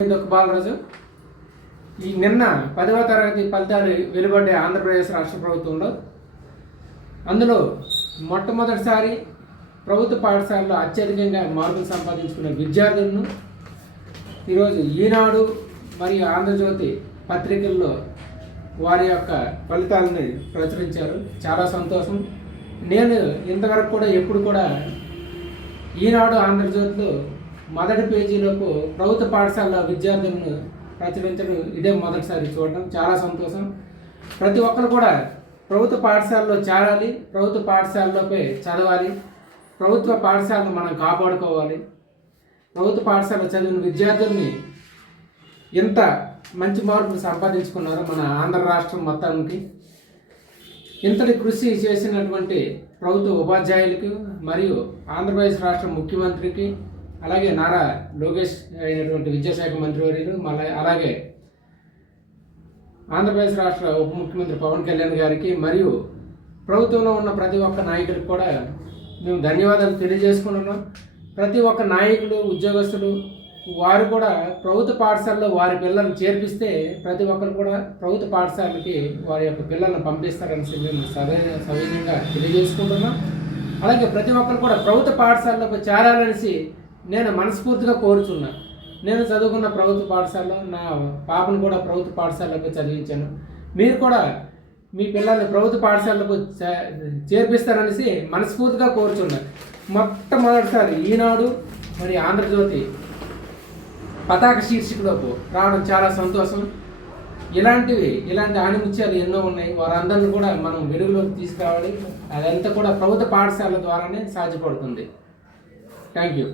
బాలరాజు ఈ నిన్న 10వ తరగతి ఫలితాలు వెలువడ్డాయి ఆంధ్రప్రదేశ్ రాష్ట్ర ప్రభుత్వంలో. అందులో మొట్టమొదటిసారి ప్రభుత్వ పాఠశాలలో అత్యధికంగా మార్కులు సంపాదించుకున్న విద్యార్థులను ఈరోజు ఈనాడు మరియు ఆంధ్రజ్యోతి పత్రికల్లో వారి యొక్క ఫలితాలను ప్రచురించారు. చాలా సంతోషం. నేను ఇంతవరకు కూడా ఎప్పుడు కూడా ఈనాడు ఆంధ్రజ్యోతిలో మొదటి పేజీలోపు ప్రభుత్వ పాఠశాల విద్యార్థులను ప్రచురించడం ఇదే మొదటిసారి చూడడం. చాలా సంతోషం. ప్రతి ఒక్కరు కూడా ప్రభుత్వ పాఠశాలలో చేరాలి, ప్రభుత్వ పాఠశాలలోపై చదవాలి, ప్రభుత్వ పాఠశాలను మనం కాపాడుకోవాలి. ప్రభుత్వ పాఠశాల చదివిన విద్యార్థుల్ని ఎంత మంచి మార్కులు సంపాదించుకున్నారో మన ఆంధ్ర రాష్ట్రం మొత్తానికి ఇంతటి కృషి చేసినటువంటి ప్రభుత్వ ఉపాధ్యాయులకు మరియు ఆంధ్రప్రదేశ్ రాష్ట్ర ముఖ్యమంత్రికి, అలాగే నారా లోకేష్ అయినటువంటి విద్యాశాఖ మంత్రివర్యులు, అలాగే ఆంధ్రప్రదేశ్ రాష్ట్ర ఉప ముఖ్యమంత్రి పవన్ కళ్యాణ్ గారికి మరియు ప్రభుత్వంలో ఉన్న ప్రతి ఒక్క నాయకుడికి కూడా మేము ధన్యవాదాలు తెలియజేసుకుంటున్నాం. ప్రతి ఒక్క నాయకులు, ఉద్యోగస్తులు వారు కూడా ప్రభుత్వ పాఠశాలలో వారి పిల్లలను చేర్పిస్తే ప్రతి ఒక్కరు కూడా ప్రభుత్వ పాఠశాలకి వారి యొక్క పిల్లలను పంపిస్తారని మేము సవినయంగా తెలియజేసుకుంటున్నాం. అలాగే ప్రతి ఒక్కరు కూడా ప్రభుత్వ పాఠశాలలోకి చేరాలనేసి నేను మనస్ఫూర్తిగా కోరుచున్నా. నేను చదువుకున్న ప్రభుత్వ పాఠశాలలో నా పాపను కూడా ప్రభుత్వ పాఠశాలకు చదివించాను. మీరు కూడా మీ పిల్లల్ని ప్రభుత్వ పాఠశాలకు చేర్పిస్తారనేసి మనస్ఫూర్తిగా కోరుచున్నాను. మొట్టమొదటిసారి ఈనాడు మరి ఆంధ్రజ్యోతి పతాక శీర్షికలోకి రావడం చాలా సంతోషం. ఇలాంటి ఆణిముత్యాలు ఎన్నో ఉన్నాయి. వారందరినీ కూడా మనం వెలుగులోకి తీసుకురావాలి. అదంతా కూడా ప్రభుత్వ పాఠశాల ద్వారానే సాధ్యపడుతుంది. Thank you.